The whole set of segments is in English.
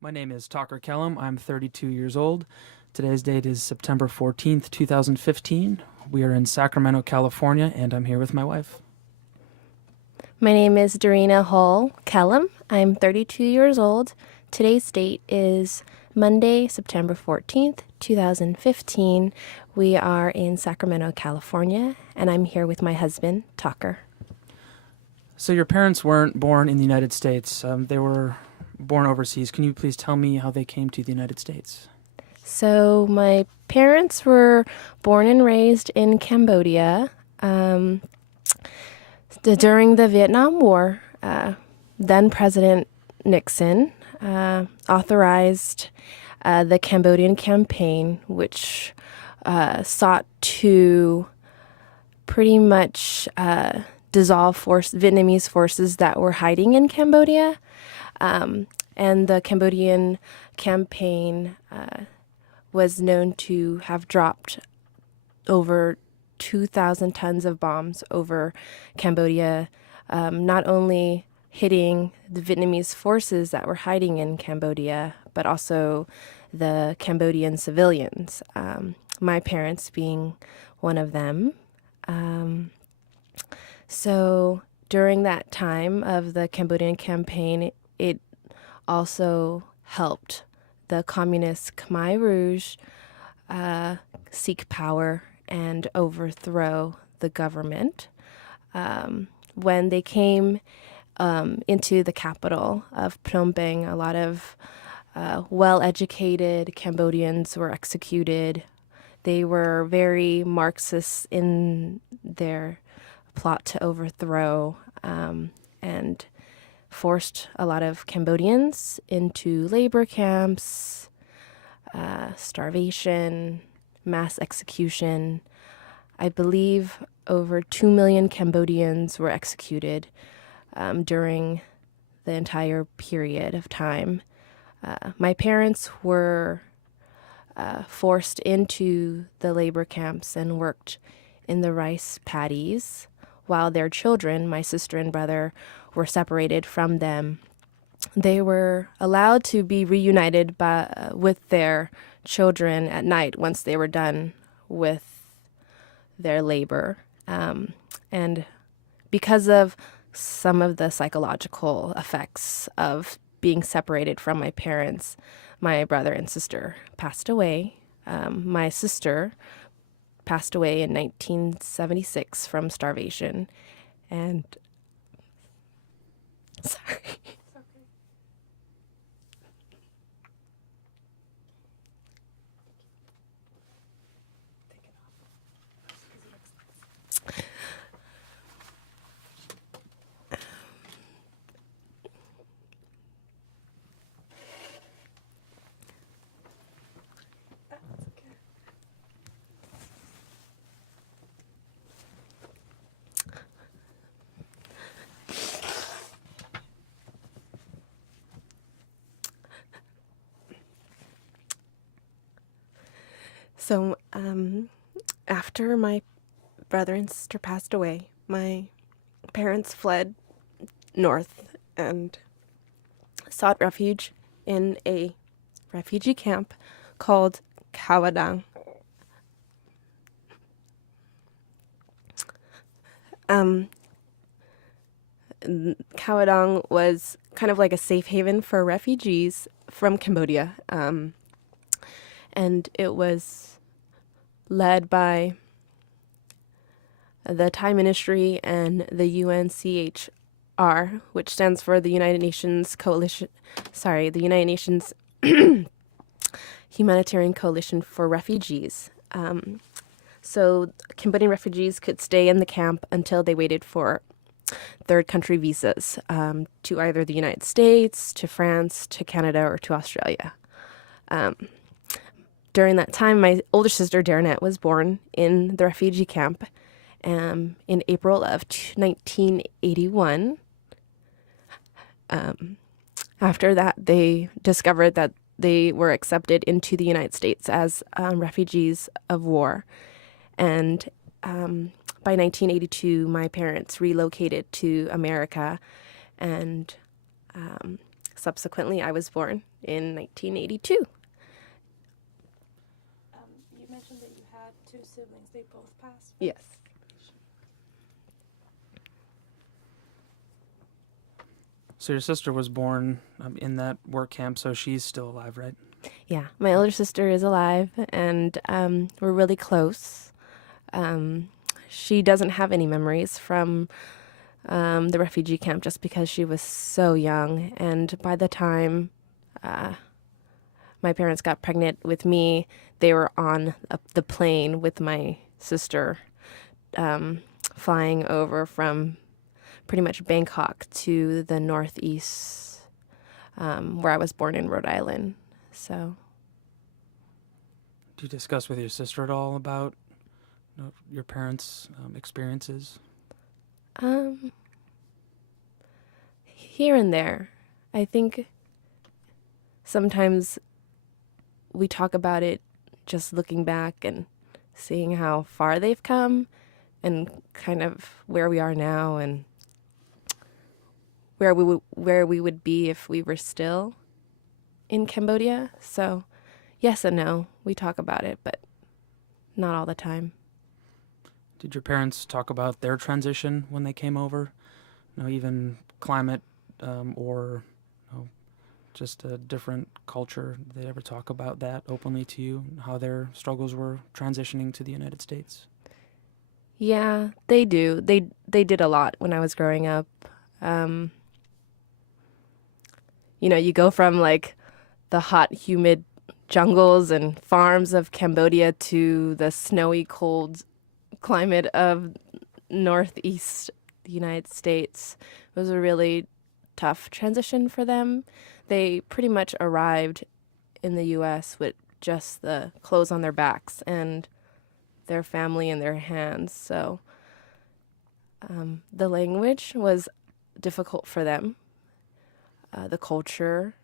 My name is Tocher Kellom. I'm 32 years old. Today's date is September 14th, 2015. We are in Sacramento, California, and I'm here with my wife. My name is Darina Hul Kellom. I'm 32 years old. Today's date is Monday, September 14th, 2015. We are in Sacramento, California, and I'm here with my husband, Tocher. So your parents weren't born in the United States. They were born overseas. Can you please tell me how they came to the United States? So my parents were born and raised in Cambodia. During the Vietnam War, then President Nixon authorized the Cambodian campaign, which sought to pretty much dissolve Vietnamese forces that were hiding in Cambodia. And the Cambodian campaign was known to have dropped over 2,000 tons of bombs over Cambodia, not only hitting the Vietnamese forces that were hiding in Cambodia, but also the Cambodian civilians, my parents being one of them. So during that time of the Cambodian campaign, it also helped the communist Khmer Rouge seek power and overthrow the government. When they came into the capital of Phnom Penh, a lot of well-educated Cambodians were executed. They were very Marxist in their plot to overthrow and forced a lot of Cambodians into labor camps, starvation, mass execution. I believe over 2 million Cambodians were executed during the entire period of time. My parents were forced into the labor camps and worked in the rice paddies, while their children, my sister and brother, were separated from them. They were allowed to be reunited with their children at night once they were done with their labor. And because of some of the psychological effects of being separated from my parents, my brother and sister passed away. My sister passed away in 1976 from starvation. And sorry. So after my brother and sister passed away, my parents fled north and sought refuge in a refugee camp called Kawadang. Kawadang was kind of like a safe haven for refugees from Cambodia. And it was led by the Thai Ministry and the UNCHR, which stands for the United Nations Humanitarian Coalition for Refugees. So Cambodian refugees could stay in the camp until they waited for third country visas to either the United States, to France, to Canada, or to Australia. During that time, my older sister, Darina, was born in the refugee camp in April of 1981. After that, they discovered that they were accepted into the United States as refugees of war. And by 1982, my parents relocated to America, and subsequently I was born in 1982. You mentioned that you had two siblings. They both passed? Yes. So your sister was born in that work camp, so she's still alive, right? Yeah, my older sister is alive, and we're really close. She doesn't have any memories from the refugee camp just because she was so young. And by the time my parents got pregnant with me, they were on the plane with my sister, flying over from pretty much Bangkok to the northeast, where I was born in Rhode Island. So, Do you discuss with your sister at all about your parents' experiences? here and there, I think sometimes we talk about it just looking back and seeing how far they've come and kind of where we are now and where we would be if we were still in Cambodia. So, yes and no, we talk about it, but not all the time. Did your parents talk about their transition when they came over? Even climate or just a different culture. Did they ever talk about that openly to you, how their struggles were transitioning to the United States? Yeah, they do. They did a lot when I was growing up. You go from like the hot, humid jungles and farms of Cambodia to the snowy, cold climate of northeast United States. It was a really tough transition for them. They pretty much arrived in the U.S. with just the clothes on their backs and their family in their hands. So the language was difficult for them. The culture,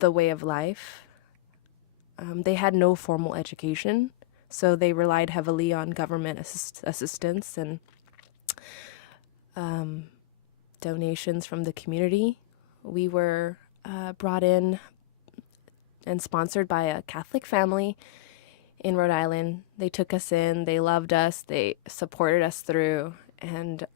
the way of life. They had no formal education, so they relied heavily on government assistance and donations from the community. We were brought in and sponsored by a Catholic family in Rhode Island. They took us in, they loved us, they supported us through, and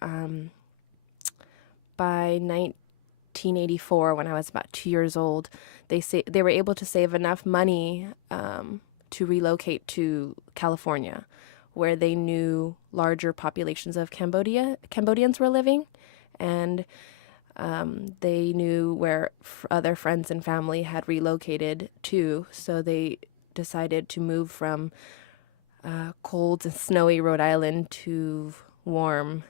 by 1984, when I was about 2 years old, they were able to save enough money to relocate to California, where they knew larger populations of Cambodians were living, and they knew where other friends and family had relocated to, so they decided to move from cold and snowy Rhode Island to warm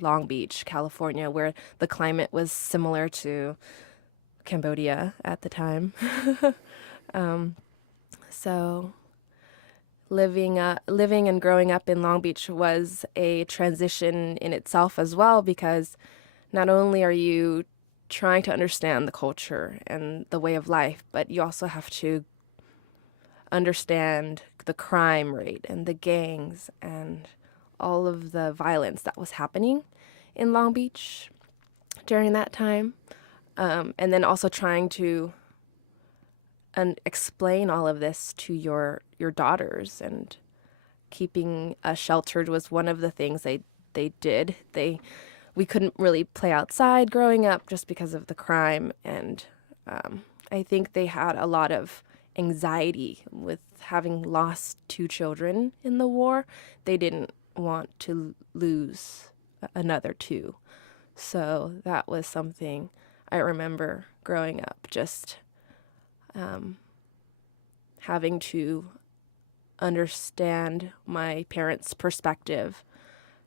Long Beach, California, where the climate was similar to Cambodia at the time. So living and growing up in Long Beach was a transition in itself as well, because not only are you trying to understand the culture and the way of life, but you also have to understand the crime rate and the gangs and all of the violence that was happening in Long Beach during that time. And then also trying to explain all of this to your daughters, and keeping us sheltered was one of the things they did. We couldn't really play outside growing up just because of the crime, and I think they had a lot of anxiety with having lost 2 children in the war. They didn't want to lose another 2. So that was something I remember growing up, just having to understand my parents' perspective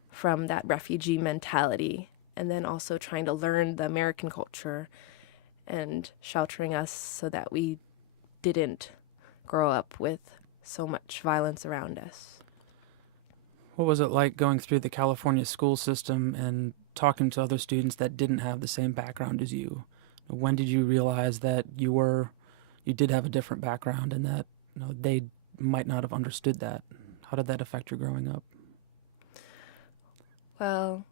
from that refugee mentality, and then also trying to learn the American culture and sheltering us so that we didn't grow up with so much violence around us. What was it like going through the California school system and talking to other students that didn't have the same background as you? When did you realize that you did have a different background, and that they might not have understood that? How did that affect your growing up? Well,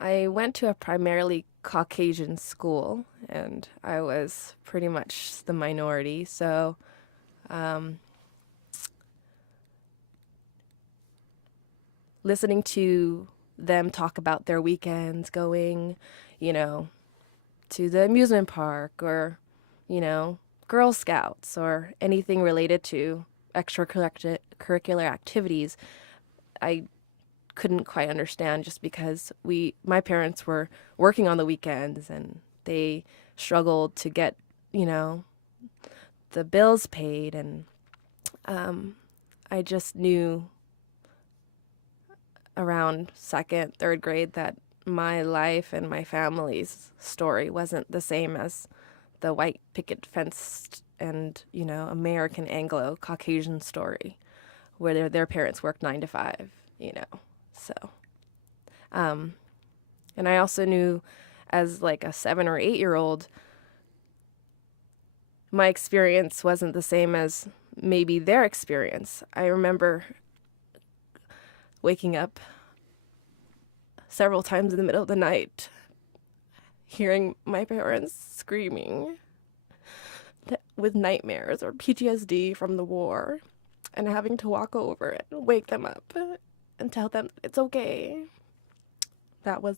I went to a primarily Caucasian school, and I was pretty much the minority. So listening to them talk about their weekends, going, to the amusement park or, Girl Scouts or anything related to extracurricular activities, I couldn't quite understand just because my parents were working on the weekends and they struggled to get, the bills paid. And I just knew around second, third grade that my life and my family's story wasn't the same as the white picket fence and, American Anglo-Caucasian story where their parents worked 9 to 5, So, and I also knew as like a 7 or 8-year-old, my experience wasn't the same as maybe their experience. I remember waking up several times in the middle of the night, hearing my parents screaming with nightmares or PTSD from the war, and having to walk over and wake them up and tell them it's okay. That was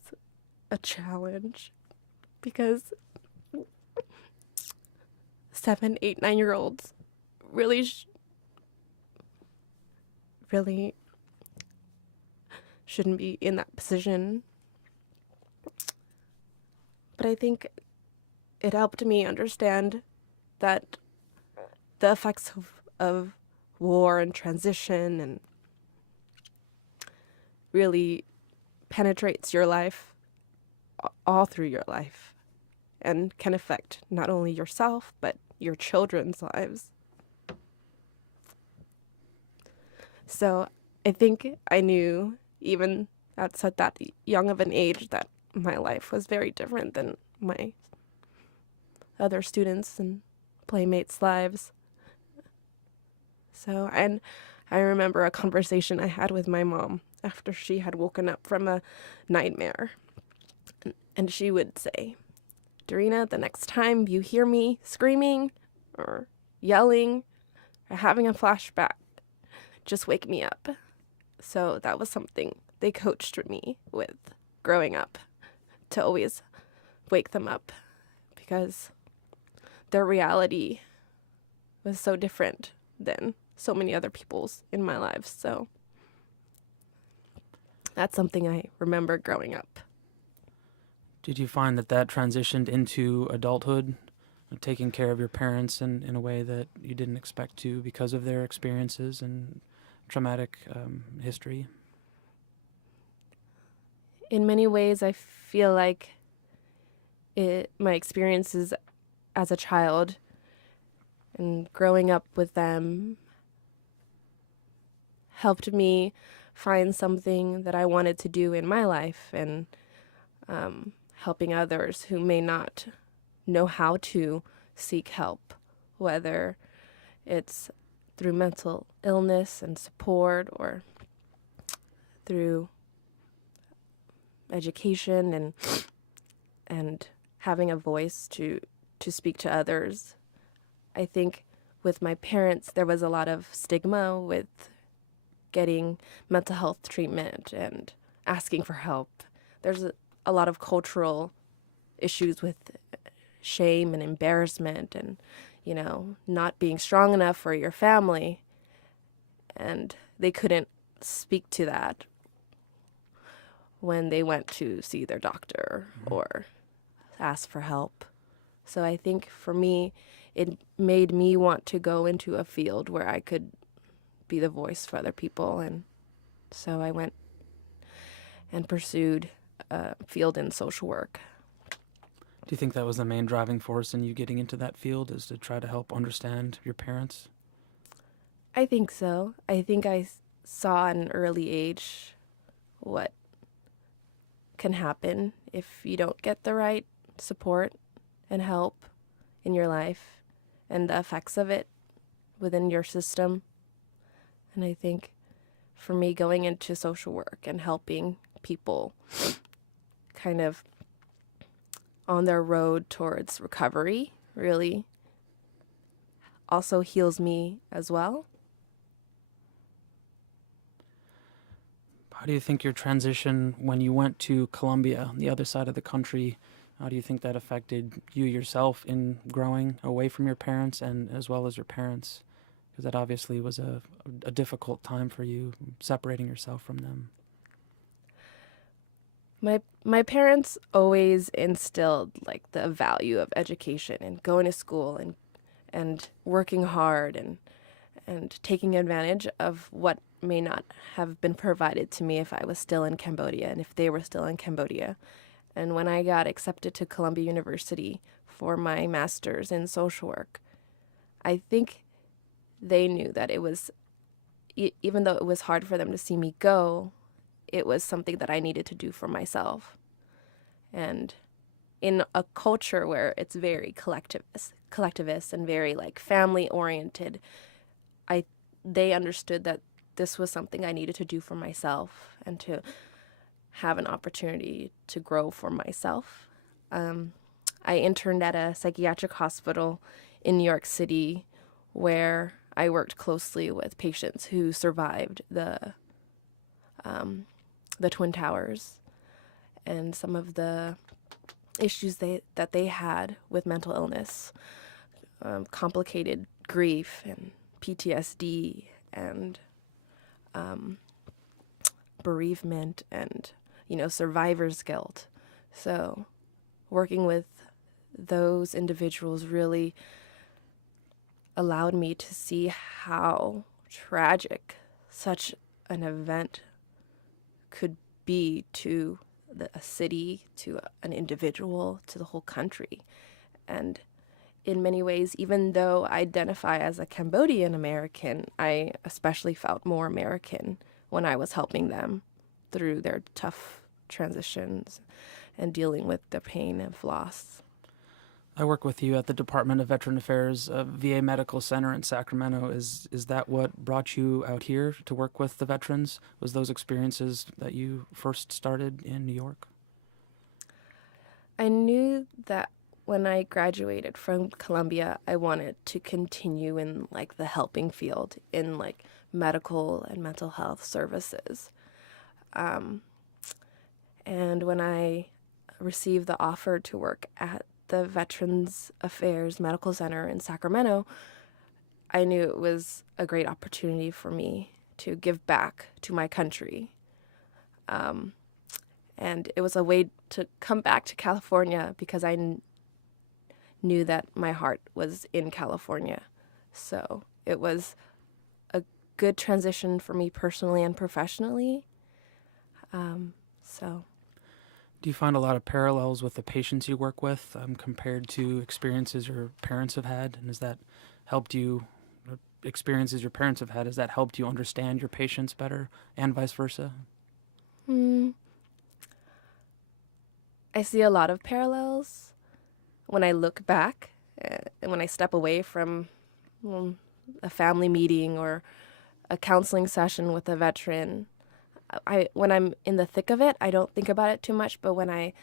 a challenge because 7, 8, 9-year-olds really shouldn't be in that position. But I think it helped me understand that the effects of war and transition and really penetrates your life all through your life and can affect not only yourself but your children's lives. So I think I knew even at such that young of an age that my life was very different than my other students and playmates' lives. So, and I remember a conversation I had with my mom after she had woken up from a nightmare. And she would say, Darina, the next time you hear me screaming or yelling or having a flashback, just wake me up. So that was something they coached me with growing up, to always wake them up because their reality was so different than so many other people's in my life. So that's something I remember growing up. Did you find that transitioned into adulthood, taking care of your parents in a way that you didn't expect to because of their experiences and traumatic history? In many ways, I feel like my experiences as a child and growing up with them helped me find something that I wanted to do in my life, and helping others who may not know how to seek help, whether it's through mental illness and support or through education and having a voice to speak to others. I think with my parents, there was a lot of stigma with getting mental health treatment and asking for help. There's a lot of cultural issues with shame and embarrassment and, not being strong enough for your family. And they couldn't speak to that when they went to see their doctor or ask for help. So I think for me, it made me want to go into a field where I could be the voice for other people. And so I went and pursued a field in social work. Do you think that was the main driving force in you getting into that field, is to try to help understand your parents? I think so. I think I saw at an early age what can happen if you don't get the right support and help in your life and the effects of it within your system. And I think for me, going into social work and helping people kind of on their road towards recovery really also heals me as well. How do you think your transition when you went to Colombia, on the other side of the country, how do you think that affected you yourself in growing away from your parents and as well as your parents? Because that obviously was a difficult time for you, separating yourself from them. My parents always instilled like the value of education and going to school and working hard and taking advantage of what may not have been provided to me if I was still in Cambodia and if they were still in Cambodia. And when I got accepted to Columbia University for my master's in social work, I think they knew that it was, even though it was hard for them to see me go, it was something that I needed to do for myself. And in a culture where it's very collectivist and very like family oriented, they understood that this was something I needed to do for myself and to have an opportunity to grow for myself. I interned at a psychiatric hospital in New York City where I worked closely with patients who survived the Twin Towers and some of the issues that they had with mental illness, complicated grief and PTSD and bereavement and, survivor's guilt. So working with those individuals really allowed me to see how tragic such an event could be to a city, to an individual, to the whole country. And in many ways, even though I identify as a Cambodian American, I especially felt more American when I was helping them through their tough transitions and dealing with the pain of loss. I work with you at the Department of Veteran Affairs, VA Medical Center in Sacramento. Is that what brought you out here to work with the veterans? Was those experiences that you first started in New York? I knew that when I graduated from Columbia, I wanted to continue in like the helping field in like medical and mental health services. And when I received the offer to work at the Veterans Affairs Medical Center in Sacramento, I knew it was a great opportunity for me to give back to my country. And it was a way to come back to California because I knew that my heart was in California. So it was a good transition for me personally and professionally. Do you find a lot of parallels with the patients you work with compared to experiences your parents have had? And has that helped you, experiences your parents have had, has that helped you understand your patients better and vice versa? I see a lot of parallels when I look back and when I step away from a family meeting or a counseling session with a veteran. When I'm in the thick of it, I don't think about it too much, but when I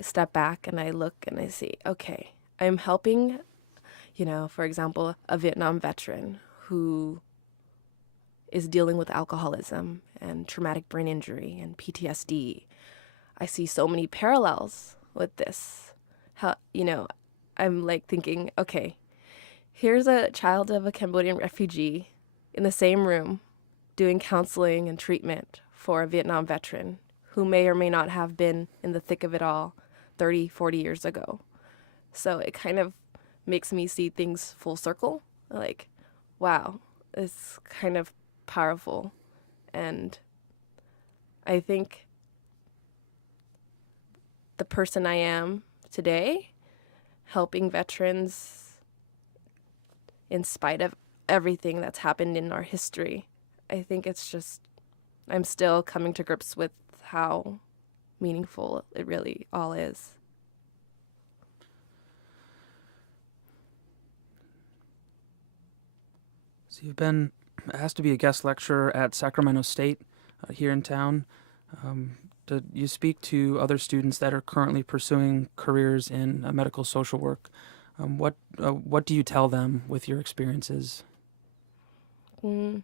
step back and I look and I see, okay, I'm helping, for example, a Vietnam veteran who is dealing with alcoholism and traumatic brain injury and PTSD. I see so many parallels with this. How, I'm like thinking, okay, here's a child of a Cambodian refugee in the same room doing counseling and treatment for a Vietnam veteran who may or may not have been in the thick of it all 30, 40 years ago. So it kind of makes me see things full circle. Like, wow, it's kind of powerful. And I think the person I am today, helping veterans in spite of everything that's happened in our history, I think it's just, I'm still coming to grips with how meaningful it really all is. So you've been asked to be a guest lecturer at Sacramento State here in town. You speak to other students that are currently pursuing careers in medical social work. What do you tell them with your experiences? Mm.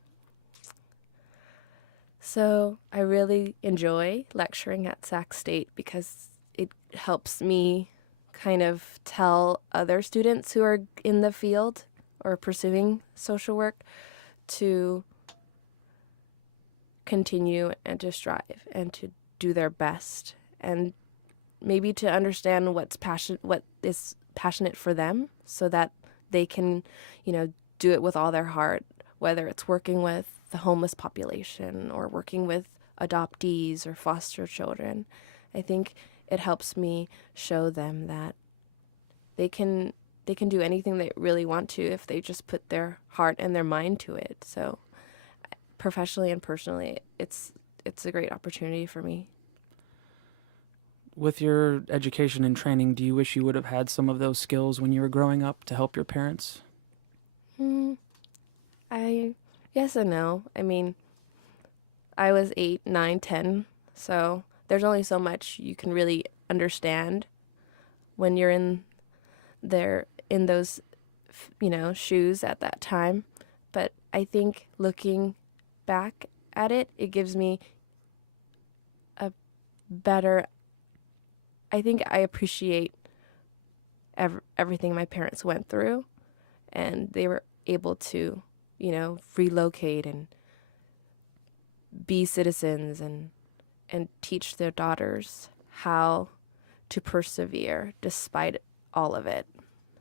So I really enjoy lecturing at Sac State because it helps me kind of tell other students who are in the field or pursuing social work to continue and to strive and to do their best and maybe to understand what is passionate for them so that they can, do it with all their heart, whether it's working with the homeless population or working with adoptees or foster children. I think it helps me show them that they can do anything they really want to if they just put their heart and their mind to it. So professionally and personally, it's a great opportunity for me. With your education and training, do you wish you would have had some of those skills when you were growing up to help your parents? Yes and no. I mean, I was 8, 9, 10, so there's only so much you can really understand when you're in those, shoes at that time. But I think looking back at it, it gives me a better, I think I appreciate everything my parents went through, and they were able to, relocate and be citizens and teach their daughters how to persevere despite all of it.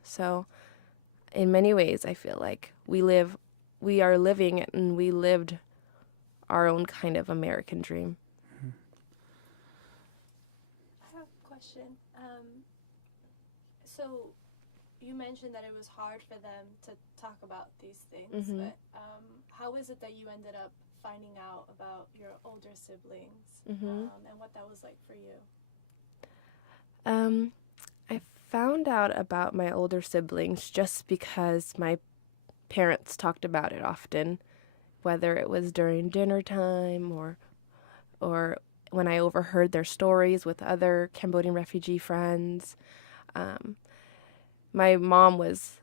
So in many ways, I feel like we are living and we lived our own kind of American dream. I have a question. So you mentioned that it was hard for them to talk about these things, but how is it that you ended up finding out about your older siblings and what that was like for you? I found out about my older siblings just because my parents talked about it often, whether it was during dinner time or when I overheard their stories with other Cambodian refugee friends. My mom was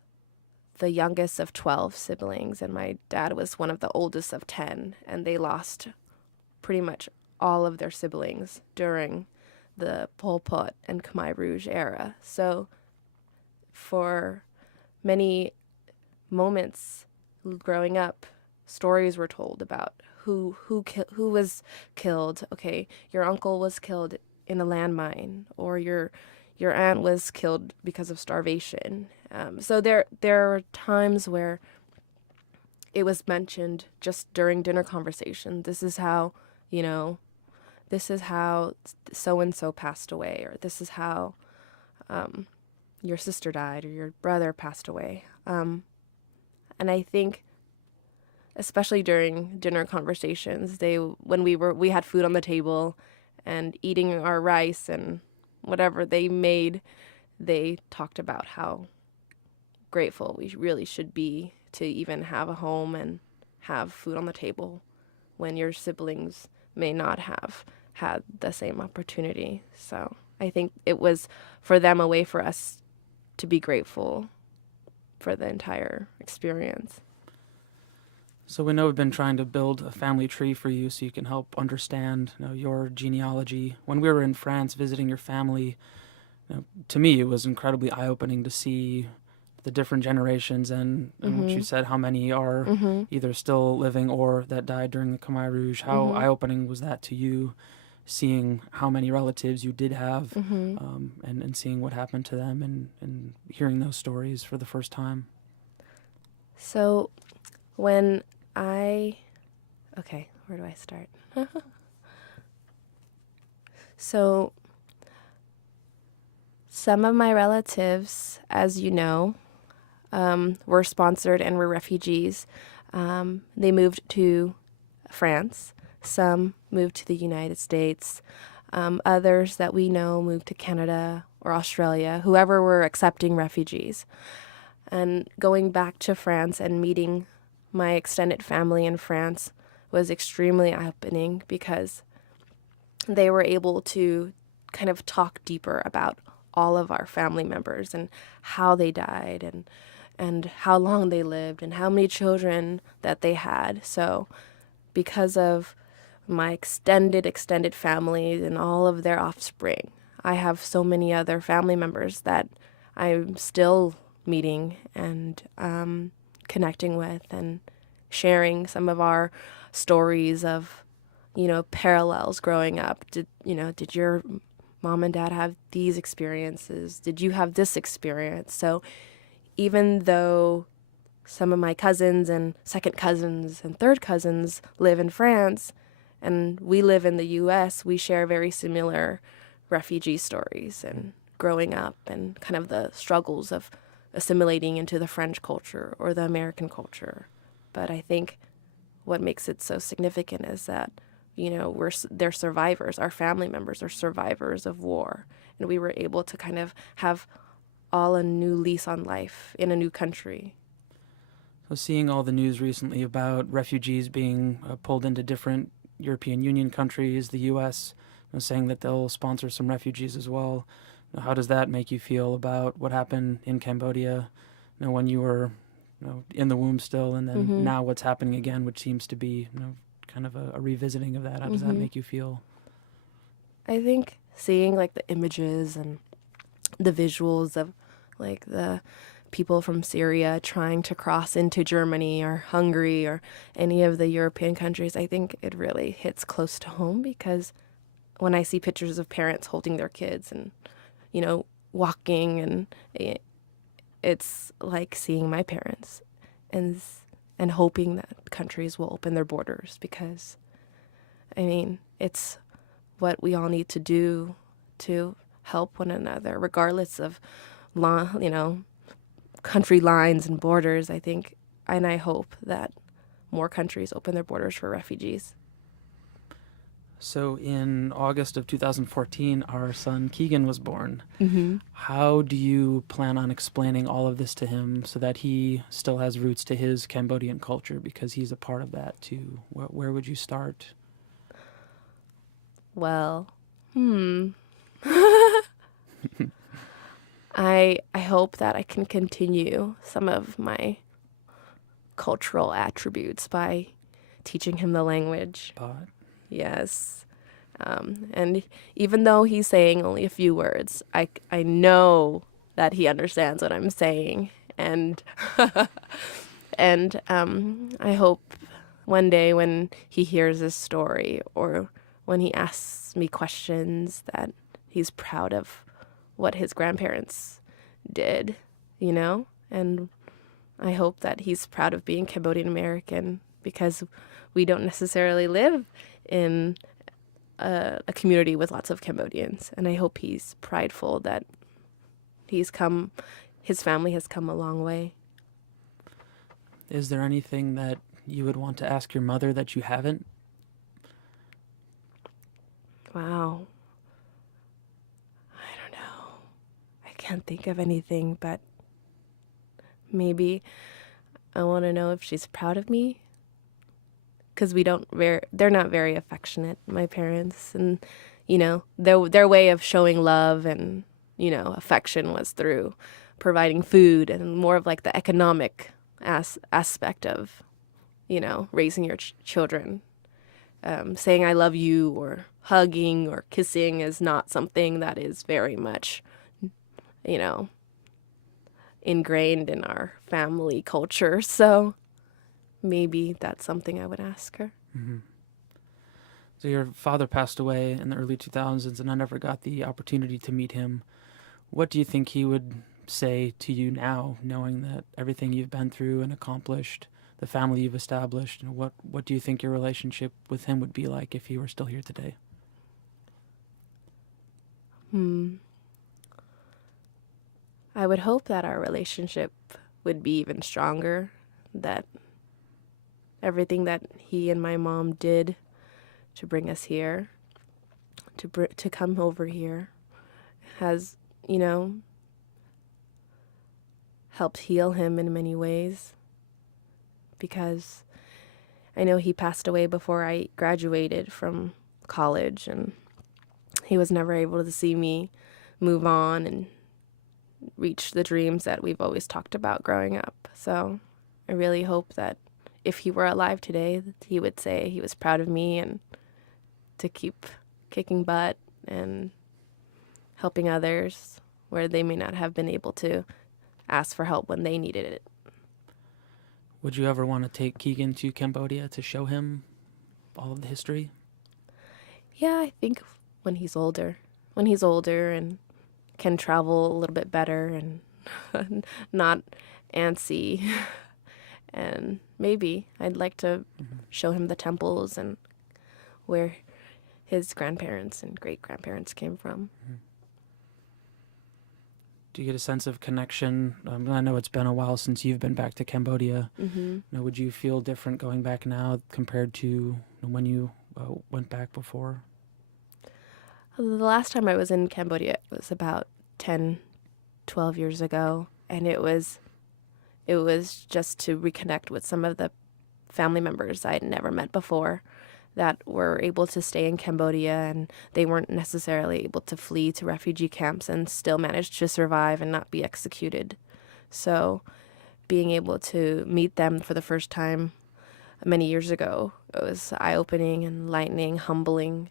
the youngest of 12 siblings, and my dad was one of the oldest of 10, and they lost pretty much all of their siblings during the Pol Pot and Khmer Rouge era. So for many moments growing up, stories were told about who was killed. Okay, your uncle was killed in a landmine, or your aunt was killed because of starvation. So there are times where it was mentioned just during dinner conversation. This is how so and so passed away, or this is how your sister died, or your brother passed away. And I think, especially during dinner conversations, when we had food on the table and eating our rice and whatever they made, they talked about how grateful we really should be to even have a home and have food on the table when your siblings may not have had the same opportunity. So I think it was for them a way for us to be grateful for the entire experience. So we know we've been trying to build a family tree for you so you can help understand your genealogy. When we were in France visiting your family, to me it was incredibly eye-opening to see the different generations and what you said, how many are either still living or that died during the Khmer Rouge. How eye-opening was that to you, seeing how many relatives you did have and seeing what happened to them and hearing those stories for the first time? So when okay, where do I start? So some of my relatives, as you know, were sponsored and were refugees. They moved to France. Some moved to the United States. Others that we know moved to Canada or Australia, whoever were accepting refugees. And going back to France and meeting my extended family in France was extremely eye-opening because they were able to kind of talk deeper about all of our family members and how they died and how long they lived and how many children that they had. So because of my extended family and all of their offspring, I have so many other family members that I'm still meeting and connecting with and sharing some of our stories of, parallels growing up. Did your mom and dad have these experiences? Did you have this experience? So even though some of my cousins and second cousins and third cousins live in France and we live in the US, we share very similar refugee stories and growing up and kind of the struggles of assimilating into the French culture or the American culture. But I think what makes it so significant is that, they're survivors. Our family members are survivors of war. And we were able to kind of have all a new lease on life in a new country. So seeing all the news recently about refugees being pulled into different European Union countries, the U.S., saying that they'll sponsor some refugees as well, how does that make you feel about what happened in Cambodia, when you were in the womb still, and then now what's happening again, which seems to be kind of a revisiting of that? How does that make you feel? I think seeing like the images and the visuals of like the people from Syria trying to cross into Germany or Hungary or any of the European countries, I think it really hits close to home, because when I see pictures of parents holding their kids and, walking, and it's like seeing my parents and hoping that countries will open their borders, because, it's what we all need to do to help one another, regardless of, country lines and borders, I think, and I hope that more countries open their borders for refugees. So in August of 2014, our son Keegan was born. Mm-hmm. How do you plan on explaining all of this to him so that he still has roots to his Cambodian culture, because he's a part of that too? Where would you start? Well, I hope that I can continue some of my cultural attributes by teaching him the language. But Yes. And even though he's saying only a few words, I know that he understands what I'm saying. And I hope one day when he hears this story or when he asks me questions, that he's proud of what his grandparents did, And I hope that he's proud of being Cambodian American, because we don't necessarily live in a community with lots of Cambodians. And I hope he's prideful that his family has come a long way. is there anything that you would want to ask your mother that you haven't? Wow. I don't know. I can't think of anything, but maybe I want to know if she's proud of me. Because they're not very affectionate, my parents. And, their way of showing love and, affection was through providing food and more of like the economic aspect of, raising your children. Saying I love you or hugging or kissing is not something that is very much, ingrained in our family culture. So maybe that's something I would ask her. Mm-hmm. So your father passed away in the early 2000s, and I never got the opportunity to meet him. What do you think he would say to you now, knowing that everything you've been through and accomplished, the family you've established, and what do you think your relationship with him would be like if he were still here today? I would hope that our relationship would be even stronger, that everything that he and my mom did to bring us here, to come over here, has, helped heal him in many ways. Because I know he passed away before I graduated from college, and he was never able to see me move on and reach the dreams that we've always talked about growing up. So I really hope that if he were alive today, he would say he was proud of me and to keep kicking butt and helping others where they may not have been able to ask for help when they needed it. Would you ever want to take Keegan to Cambodia to show him all of the history? Yeah, I think when he's older and can travel a little bit better and not antsy. And maybe I'd like to show him the temples and where his grandparents and great-grandparents came from. Do you get a sense of connection? I know it's been a while since you've been back to Cambodia. Would you feel different going back now compared to when you went back before? The last time I was in Cambodia was about 10, 12 years ago, and it was just to reconnect with some of the family members I'd never met before that were able to stay in Cambodia, and they weren't necessarily able to flee to refugee camps and still managed to survive and not be executed. So being able to meet them for the first time many years ago, it was eye-opening, enlightening, humbling.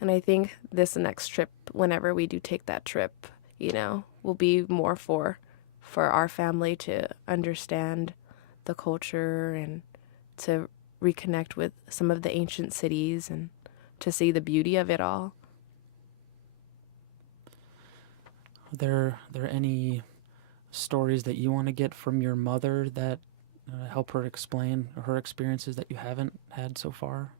And I think this next trip, whenever we do take that trip, will be more for our family to understand the culture and to reconnect with some of the ancient cities and to see the beauty of it all. Are there any stories that you want to get from your mother that help her explain her experiences that you haven't had so far?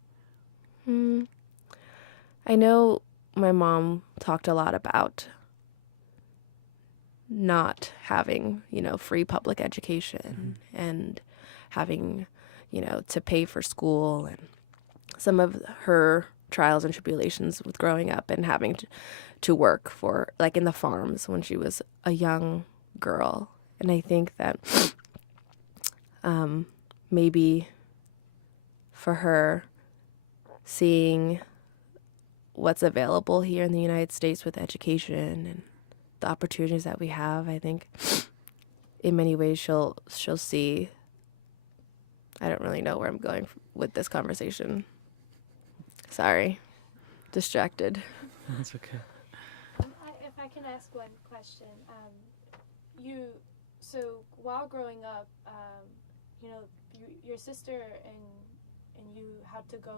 I know my mom talked a lot about not having, free public education and having, to pay for school, and some of her trials and tribulations with growing up and having to work for, like, in the farms when she was a young girl. And I think that maybe for her, seeing what's available here in the United States with education and the opportunities that we have, I think in many ways she'll see. I don't really know where I'm going with this conversation. Sorry, distracted. That's okay. If I can ask one question, so while growing up, your sister and you had to go,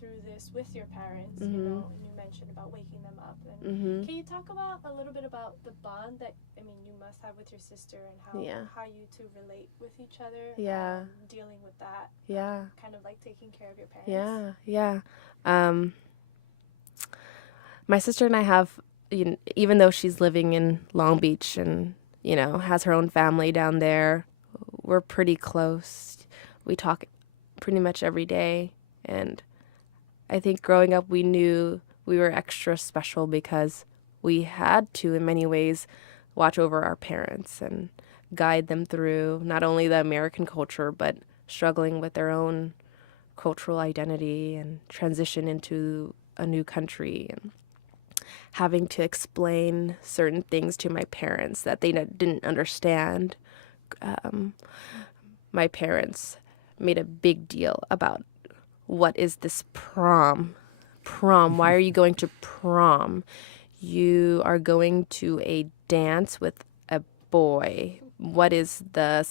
through this with your parents, and you mentioned about waking them up. And can you talk about a little bit about the bond that, you must have with your sister and how you two relate with each other? Dealing with that. Kind of like taking care of your parents. Yeah. My sister and I have, even though she's living in Long Beach and, has her own family down there, we're pretty close. We talk pretty much every day. And I think growing up, we knew we were extra special because we had to, in many ways, watch over our parents and guide them through not only the American culture, but struggling with their own cultural identity and transition into a new country, and having to explain certain things to my parents that they didn't understand. My parents made a big deal about, what is this prom? Why are you going to prom? You are going to a dance with a boy. What is the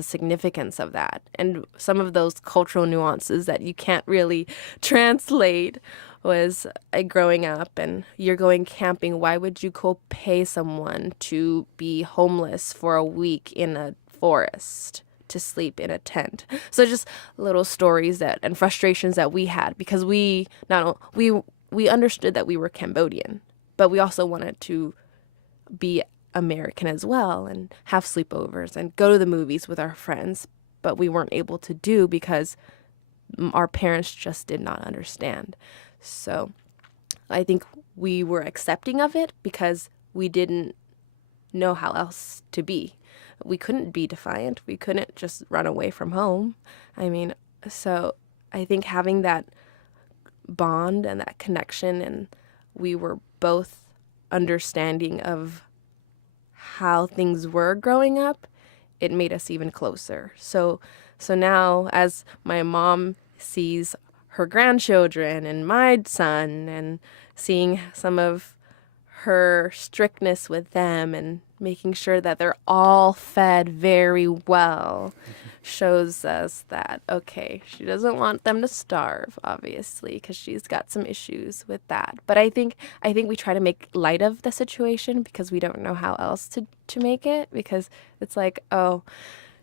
significance of that? And some of those cultural nuances that you can't really translate was growing up. And you're going camping. Why would you go pay someone to be homeless for a week in a forest, to sleep in a tent? So just little stories and frustrations that we had, because we understood that we were Cambodian, but we also wanted to be American as well and have sleepovers and go to the movies with our friends, but we weren't able to do because our parents just did not understand. So I think we were accepting of it because we didn't know how else to be. We couldn't be defiant. We couldn't just run away from home. So I think having that bond and that connection, and we were both understanding of how things were growing up, it made us even closer. So now as my mom sees her grandchildren and my son and seeing some of her strictness with them and making sure that they're all fed very well shows us that, okay, she doesn't want them to starve, obviously, because she's got some issues with that. But I think we try to make light of the situation because we don't know how else to make it, because it's like, oh,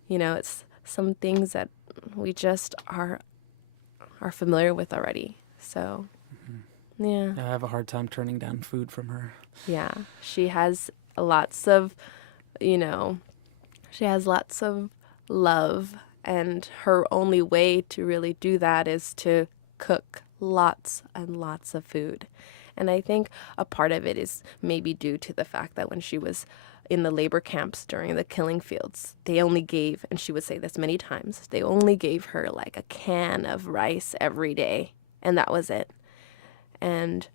it's some things that we just are familiar with already. So, yeah. I have a hard time turning down food from her. Yeah, she has lots of, she has lots of love, and her only way to really do that is to cook lots and lots of food. And I think a part of it is maybe due to the fact that when she was in the labor camps during the killing fields, they only gave, and she would say this many times, they only gave her like a can of rice every day, and that was it. And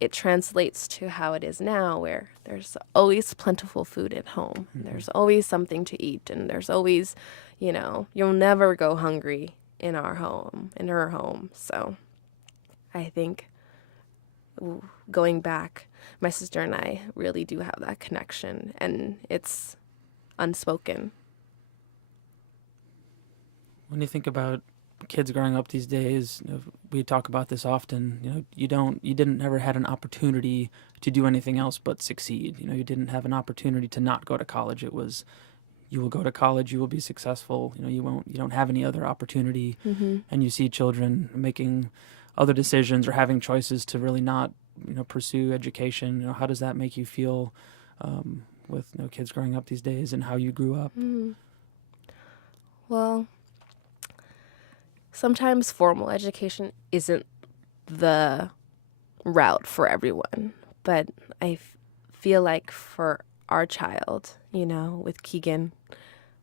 it translates to how it is now, where there's always plentiful food at home. Mm-hmm. There's always something to eat, and there's always, you'll never go hungry in our home, in her home. So I think going back, my sister and I really do have that connection, and it's unspoken. When you think about kids growing up these days, we talk about this often. You didn't never had an opportunity to do anything else but succeed. You didn't have an opportunity to not go to college. It was, you will go to college, you will be successful. You don't have any other opportunity. Mm-hmm. And you see children making other decisions or having choices to really not, pursue education. How does that make you feel with kids growing up these days and how you grew up? Mm-hmm. Well, sometimes formal education isn't the route for everyone, but I feel like for our child, with Keegan,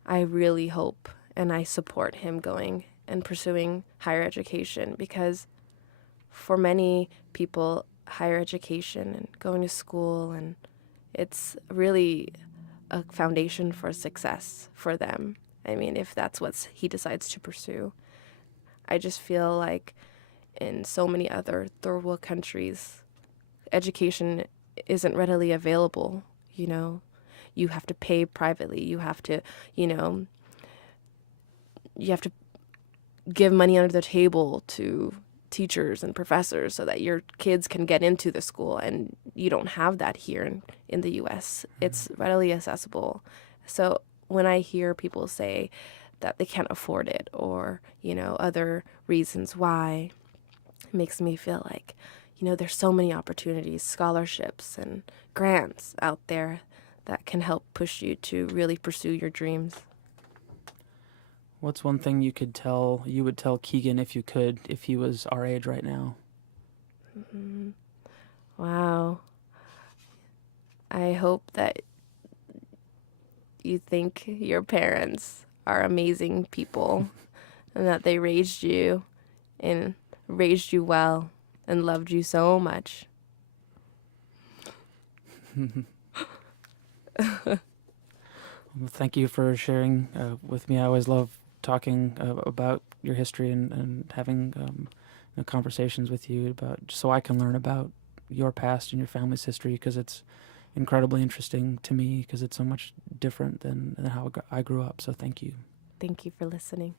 I really hope and I support him going and pursuing higher education, because for many people, higher education and going to school, and it's really a foundation for success for them. I mean, if that's what he decides to pursue. I just feel like in so many other third world countries, education isn't readily available. You have to pay privately. You have to, you have to give money under the table to teachers and professors so that your kids can get into the school, and you don't have that here in the U.S. It's readily accessible. So when I hear people say that they can't afford it, or, other reasons why, it makes me feel like, there's so many opportunities, scholarships and grants out there that can help push you to really pursue your dreams. What's one thing you would tell Keegan if he was our age right now? Mm-hmm. Wow. I hope that you think your parents are amazing people and that they raised you well and loved you so much. Well, thank you for sharing with me. I always love talking about your history and having conversations with you so I can learn about your past and your family's history, because it's incredibly interesting to me, because it's so much different than how I grew up. So thank you. Thank you for listening.